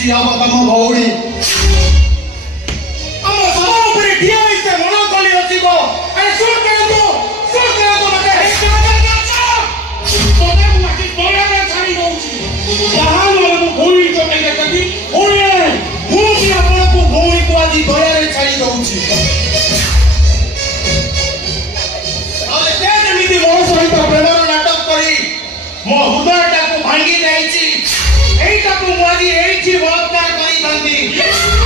लुचि अब तम भौणी ଆମ ସଭା ଉପରେ ଠିଆ ହେଇছে ମନ କଲି ଅଛି ଗୋ ଆରେ ଶୁଣ କରନ୍ତୁ ମତେ ହେଇଛି ତୋତେ ମୁଁ ଆଜି ଦୟାରେ ଛାଡ଼ି ଦଉଛି ଯାହା ମୁଁ ଭଉଣୀ ଚଟେଇ ଦେଖନ୍ତି ଭଉଣୀ ମୁଁ ବି ଆପଣଙ୍କୁ ଭଉଣୀକୁ ଆଜି ଦୟାରେ ଛାଡ଼ି ଦଉଛି ନହେଲେ ସେ ଯେମିତି ମୋ ସହିତ ପ୍ରେମର ନାଟକ କରି ମୋ ହୃଦୟଟାକୁ ଭାଙ୍ଗି ଦେଇଛି এইটাକୁ ମୁଁ ଆଜି ଏଇଠି ବଳାତ୍କାର କରିଥାନ୍ତି